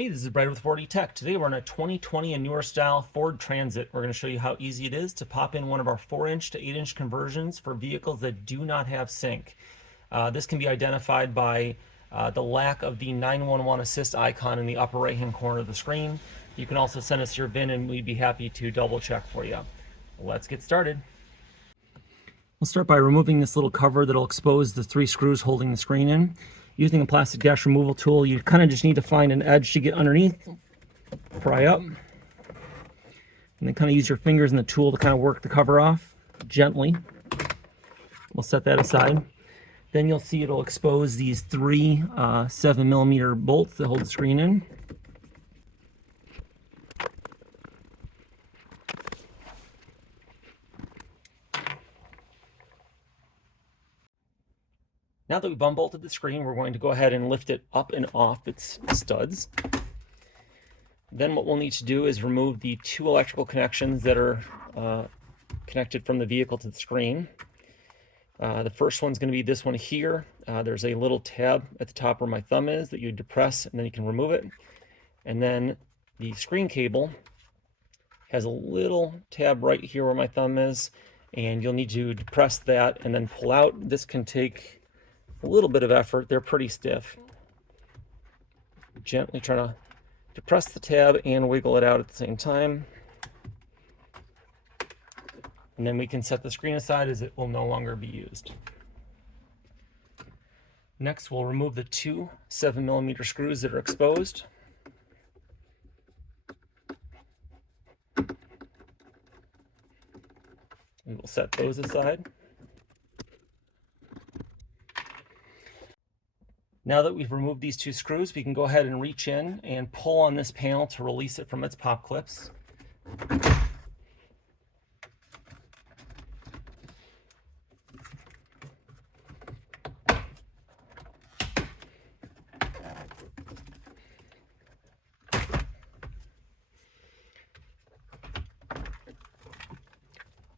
Hey, this is Brad with 4D Tech. Today we're on a 2020 and newer style Ford Transit. We're going to show you how easy it is to pop in one of our 4-inch to 8-inch conversions for vehicles that do not have sync. This can be identified by the lack of the 911 assist icon in the upper right hand corner of the screen. You can also send us your VIN and we'd be happy to double check for you. Let's get started. We'll start by removing this little cover that'll expose the 3 screws holding the screen in. Using a plastic dash removal tool, you kind of just need to find an edge to get underneath, pry up, and then kind of use your fingers and the tool to kind of work the cover off gently. We'll set that aside. Then you'll see it'll expose these 3 7mm bolts that hold the screen in. Now that we've unbolted the screen, we're going to go ahead and lift it up and off its studs. Then what we'll need to do is remove the 2 electrical connections that are connected from the vehicle to the screen. The first one's going to be this one here. There's a little tab at the top where my thumb is that you depress and then you can remove it. And then the screen cable has a little tab right here where my thumb is, and you'll need to depress that and then pull out. This can take a little bit of effort. They're pretty stiff. Gently try to depress the tab and wiggle it out at the same time. And then we can set the screen aside as it will no longer be used. Next, we'll remove the 2 7mm screws that are exposed. We will set those aside. Now that we've removed these 2 screws, we can go ahead and reach in and pull on this panel to release it from its pop clips.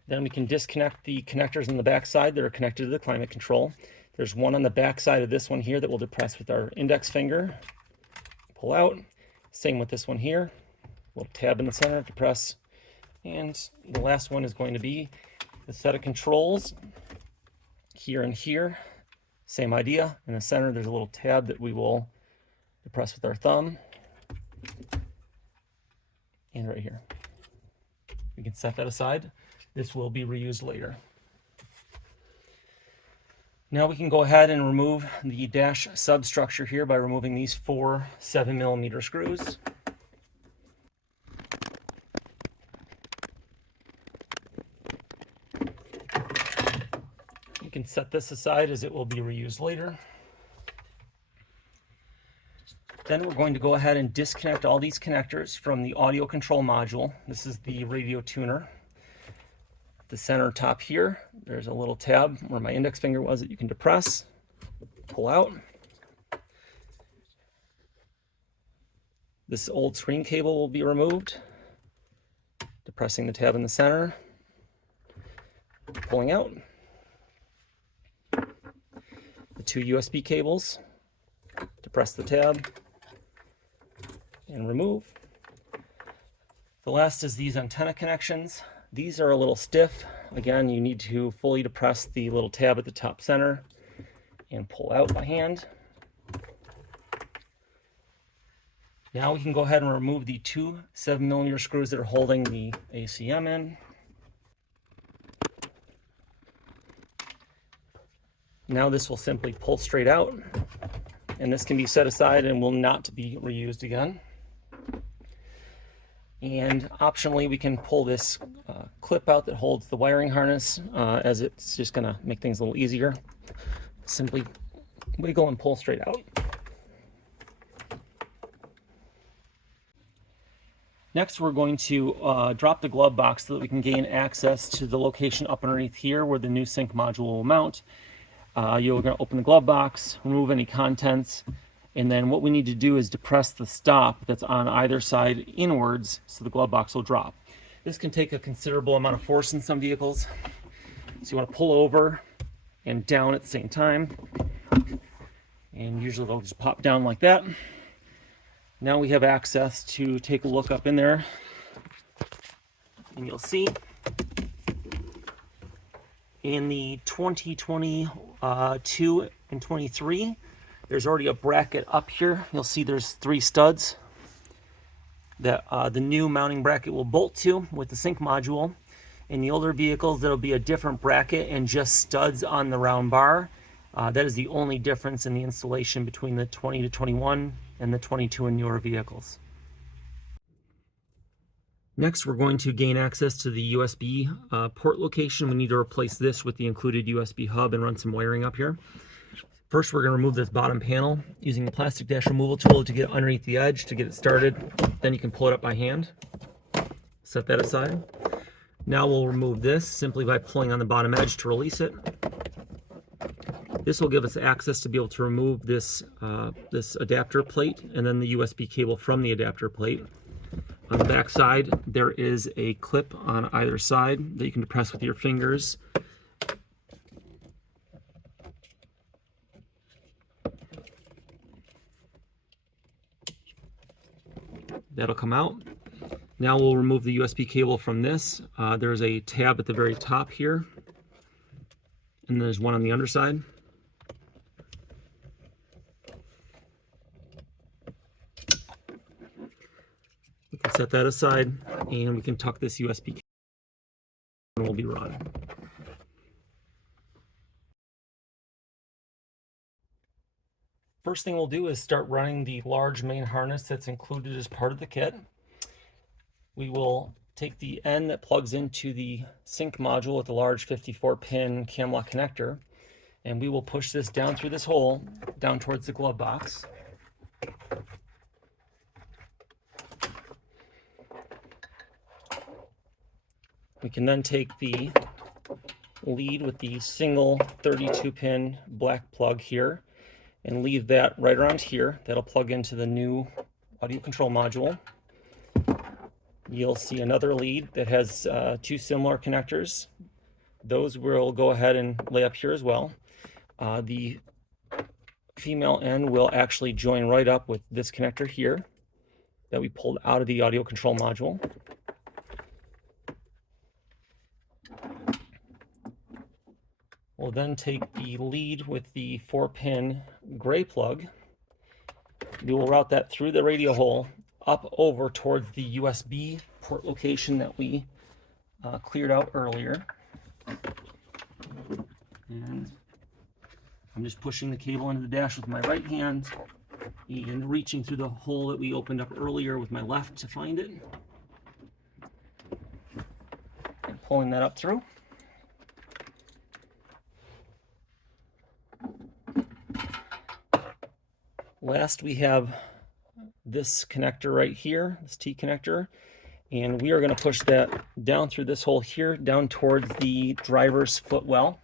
Then we can disconnect the connectors on the back side that are connected to the climate control. There's one on the back side of this one here that we'll depress with our index finger. Pull out. Same with this one here. Little tab in the center, depress. And the last one is going to be the set of controls here and here. Same idea. In the center, there's a little tab that we will depress with our thumb. And right here. We can set that aside. This will be reused later. Now we can go ahead and remove the dash substructure here by removing these 4 7mm screws. You can set this aside as it will be reused later. Then we're going to go ahead and disconnect all these connectors from the audio control module. This is the radio tuner. The center top here, there's a little tab where my index finger was that you can depress, pull out. This old screen cable will be removed, depressing the tab in the center, pulling out. The 2 USB cables, depress the tab and remove. The last is these antenna connections. These are a little stiff. Again, you need to fully depress the little tab at the top center and pull out by hand. Now we can go ahead and remove the 2 7mm screws that are holding the ACM in. Now this will simply pull straight out, and this can be set aside and will not be reused again. And optionally, we can pull this clip out that holds the wiring harness, as it's just going to make things a little easier. Simply wiggle and pull straight out. Next, we're going to drop the glove box so that we can gain access to the location up underneath here where the new sync module will mount. You're going to open the glove box, remove any contents, and then what we need to do is depress the stop that's on either side inwards so the glove box will drop. This can take a considerable amount of force in some vehicles. So you want to pull over and down at the same time. And usually they'll just pop down like that. Now we have access to take a look up in there, and you'll see in the 2022 and 23, there's already a bracket up here. You'll see there's 3 studs that the new mounting bracket will bolt to with the sync module. In the older vehicles, there'll be a different bracket and just studs on the round bar. That is the only difference in the installation between the 20 to 21 and the 22 and newer vehicles. Next, we're going to gain access to the USB port location. We need to replace this with the included USB hub and run some wiring up here. First, we're going to remove this bottom panel using the plastic dash removal tool to get underneath the edge to get it started. Then you can pull it up by hand. Set that aside. Now we'll remove this simply by pulling on the bottom edge to release it. This will give us access to be able to remove this, this adapter plate and then the USB cable from the adapter plate. On the back side, there is a clip on either side that you can depress with your fingers. That'll come out. Now we'll remove the USB cable from this. There's a tab at the very top here, and there's one on the underside. We can set that aside, and we can tuck this USB cable and we'll be run. First thing we'll do is start running the large main harness that's included as part of the kit. We will take the end that plugs into the sync module with the large 54-pin cam lock connector, and we will push this down through this hole, down towards the glove box. We can then take the lead with the single 32-pin black plug here and leave that right around here. That'll plug into the new audio control module. You'll see another lead that has 2 similar connectors. Those we'll go ahead and lay up here as well. The female end will actually join right up with this connector here that we pulled out of the audio control module. We'll then take the lead with the 4-pin gray plug. We will route that through the radio hole up over towards the USB port location that we cleared out earlier. And I'm just pushing the cable into the dash with my right hand and reaching through the hole that we opened up earlier with my left to find it. And pulling that up through. Last, we have this connector right here, this T connector, and we are going to push that down through this hole here, down towards the driver's footwell,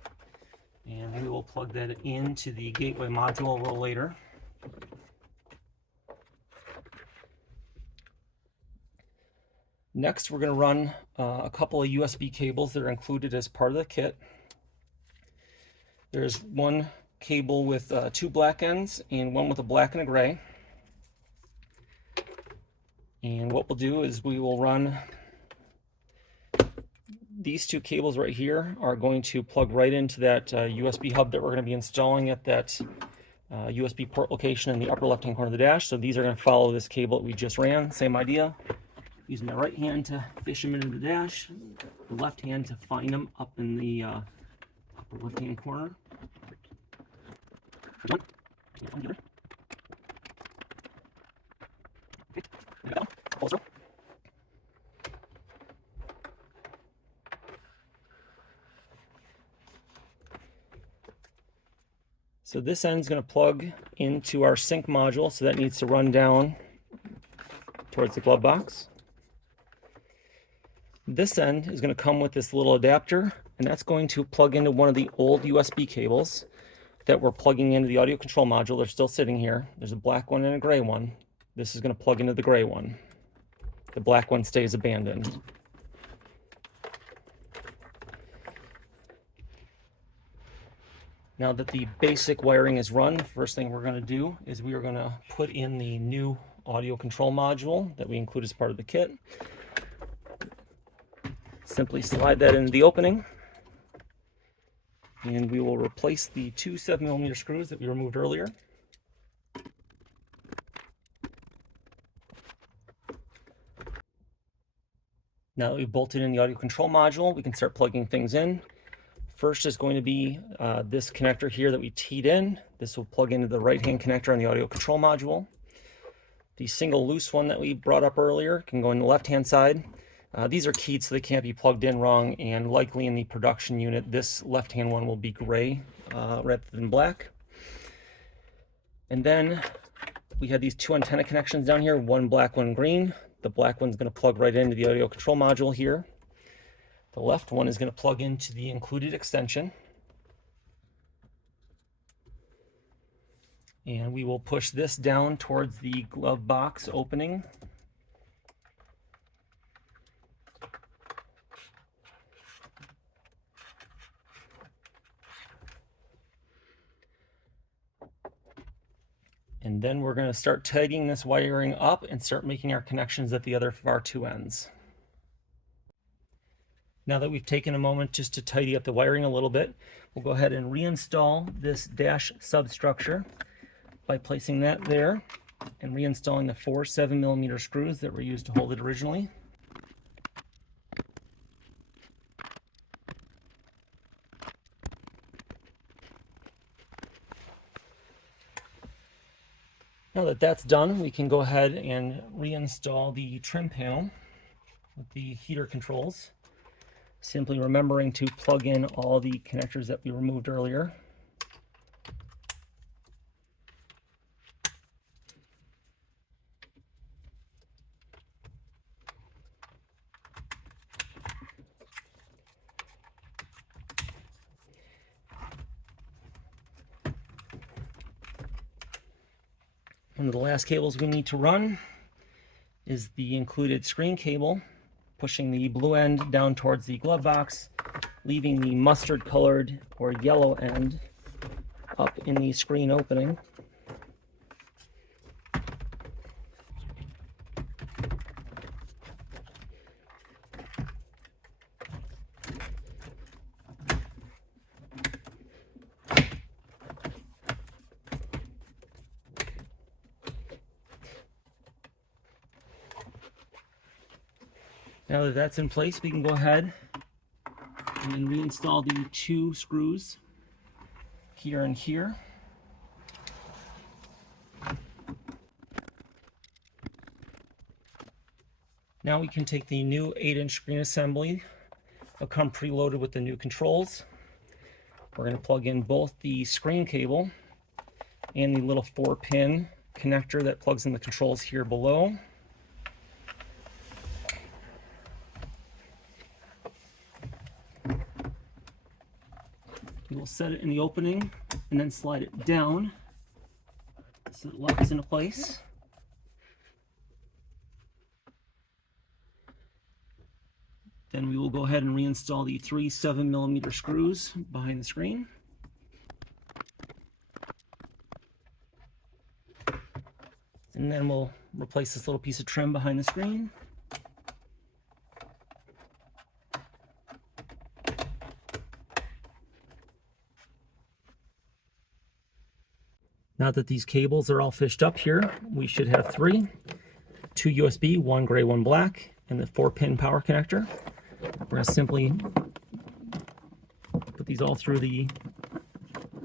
and we will plug that into the gateway module a little later. Next, we're going to run a couple of USB cables that are included as part of the kit. There's one cable with 2 black ends and one with a black and a gray. And what we'll do is we will run these 2 cables right here are going to plug right into that USB hub that we're going to be installing at that USB port location in the upper left hand corner of the dash. So these are going to follow this cable that we just ran. Same idea. Using my right hand to fish them into the dash, the left hand to find them up in the upper left hand corner. So this end is going to plug into our sync module, so that needs to run down towards the glove box. This end is going to come with this little adapter, and that's going to plug into one of the old USB cables that we're plugging into the audio control module. They're still sitting here. There's a black one and a gray one. This is going to plug into the gray one. The black one stays abandoned. Now that the basic wiring is run, the first thing we're going to do is we are going to put in the new audio control module that we include as part of the kit. Simply slide that into the opening, and we will replace the two 7mm screws that we removed earlier. Now that we've bolted in the audio control module, we can start plugging things in. First is going to be this connector here that we teed in. This will plug into the right-hand connector on the audio control module. The single loose one that we brought up earlier can go in the left-hand side. These are keyed so they can't be plugged in wrong, and likely in the production unit, this left-hand one will be gray rather than black. And then we have these two antenna connections down here, one black, one green. The black one's going to plug right into the audio control module here. The left one is going to plug into the included extension. And we will push this down towards the glove box opening. And then we're going to start tightening this wiring up and start making our connections at the other of our two ends. Now that we've taken a moment just to tidy up the wiring a little bit, we'll go ahead and reinstall this dash substructure by placing that there and reinstalling the four 7mm screws that were used to hold it originally. Now that that's done, we can go ahead and reinstall the trim panel with the heater controls. Simply remembering to plug in all the connectors that we removed earlier. One of the last cables we need to run is the included screen cable, pushing the blue end down towards the glove box, leaving the mustard colored or yellow end up in the screen opening. Now that that's in place, we can go ahead and reinstall the two screws here and here. Now we can take the new 8-inch screen assembly. It'll come preloaded with the new controls. We're going to plug in both the screen cable and the little 4-pin connector that plugs in the controls here below. We'll set it in the opening and then slide it down so it locks into place. Then we will go ahead and reinstall the three 7mm screws behind the screen. And then we'll replace this little piece of trim behind the screen. Now that these cables are all fished up here, we should have three, two USB, one gray, one black, and the 4-pin power connector. We're going to simply put these all through the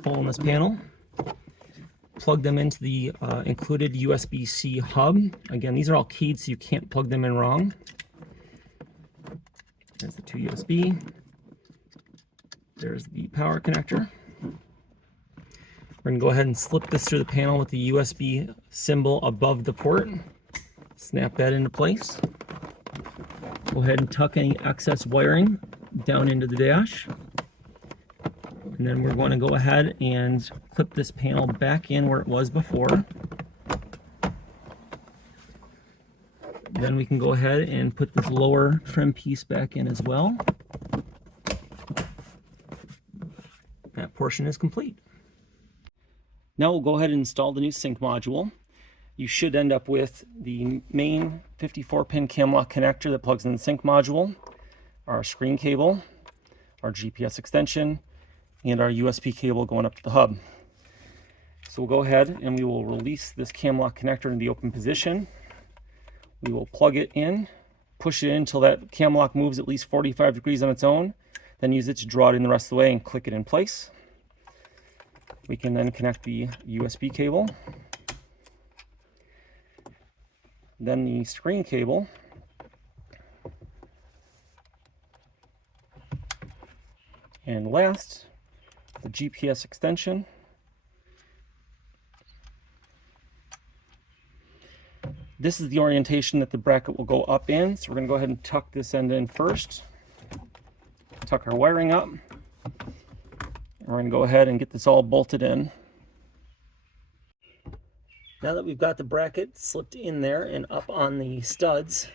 hole in this panel, plug them into the included USB-C hub. Again, these are all keyed so you can't plug them in wrong. There's the two USB. There's the power connector. We're going to go ahead and slip this through the panel with the USB symbol above the port. Snap that into place. Go ahead and tuck any excess wiring down into the dash. And then we're going to go ahead and clip this panel back in where it was before. Then we can go ahead and put this lower trim piece back in as well. That portion is complete. Now we'll go ahead and install the new sync module. you should end up with the main 54-pin cam lock connector that plugs in the sync module, our screen cable, our GPS extension, and our USB cable going up to the hub. So we'll go ahead and we will release this cam lock connector in the open position. We will plug it in, push it in until that cam lock moves at least 45 degrees on its own, then use it to draw it in the rest of the way and click it in place. We can then connect the USB cable, then the screen cable, and last, the GPS extension. This is the orientation that the bracket will go up in, so we're going to go ahead and tuck this end in first. Tuck our wiring up. We're going to go ahead and get this all bolted in. Now that we've got the bracket slipped in there and up on the studs,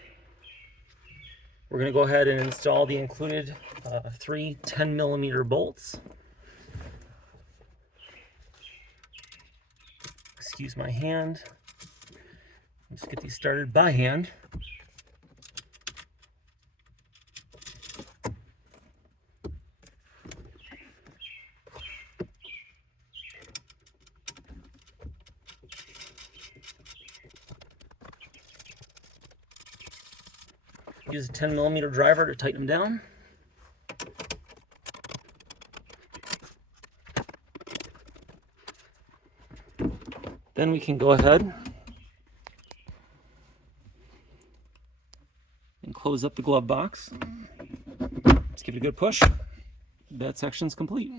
we're going to go ahead and install the included 3 10mm bolts. Excuse my hand. Let's get these started by hand. Use a 10mm driver to tighten them down. Then we can go ahead and close up the glove box. Let's give it a good push. That section's complete.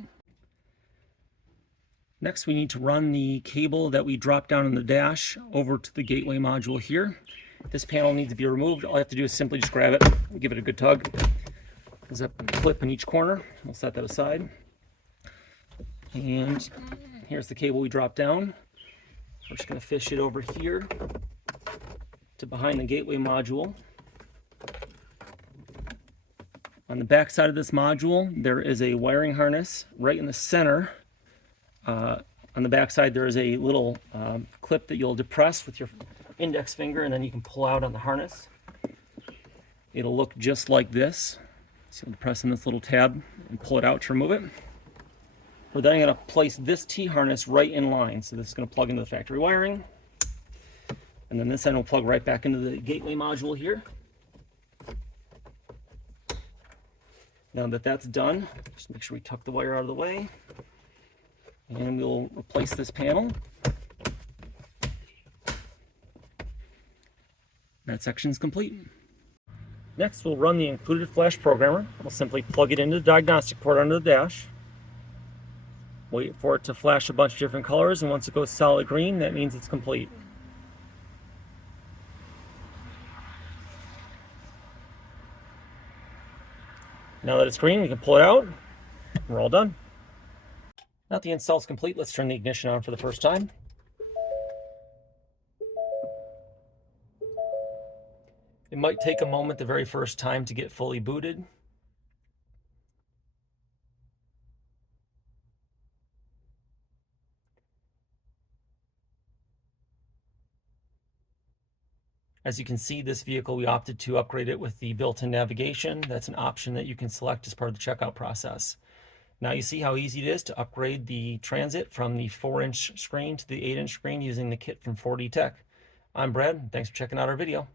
Next, we need to run the cable that we dropped down in the dash over to the gateway module here. This panel needs to be removed. All I have to do is simply just grab it and give it a good tug. There's a clip in each corner. We'll set that aside. And here's the cable we dropped down. We're just going to fish it over here to behind the gateway module. On the back side of this module, there is a wiring harness right in the center. On the back side, there is a little clip that you'll depress with your index finger, and then you can pull out on the harness. It'll look just like this. So you'll depress on this little tab and pull it out to remove it. We're then going to place this T-harness right in line. So this is going to plug into the factory wiring. And then this end will plug right back into the gateway module here. Now that that's done, just make sure we tuck the wire out of the way. And we'll replace this panel. That section is complete. Next, we'll run the included flash programmer. We'll simply plug it into the diagnostic port under the dash. Wait for it to flash a bunch of different colors, and once it goes solid green, that means it's complete. Now that it's green, we can pull it out, and we're all done. Now that the install is complete, let's turn the ignition on for the first time. It might take a moment the very first time to get fully booted. As you can see, this vehicle, we opted to upgrade it with the built-in navigation. That's an option that you can select as part of the checkout process. Now you see how easy it is to upgrade the Transit from the 4-inch screen to the 8-inch screen using the kit from 4D Tech. I'm Brad, thanks for checking out our video.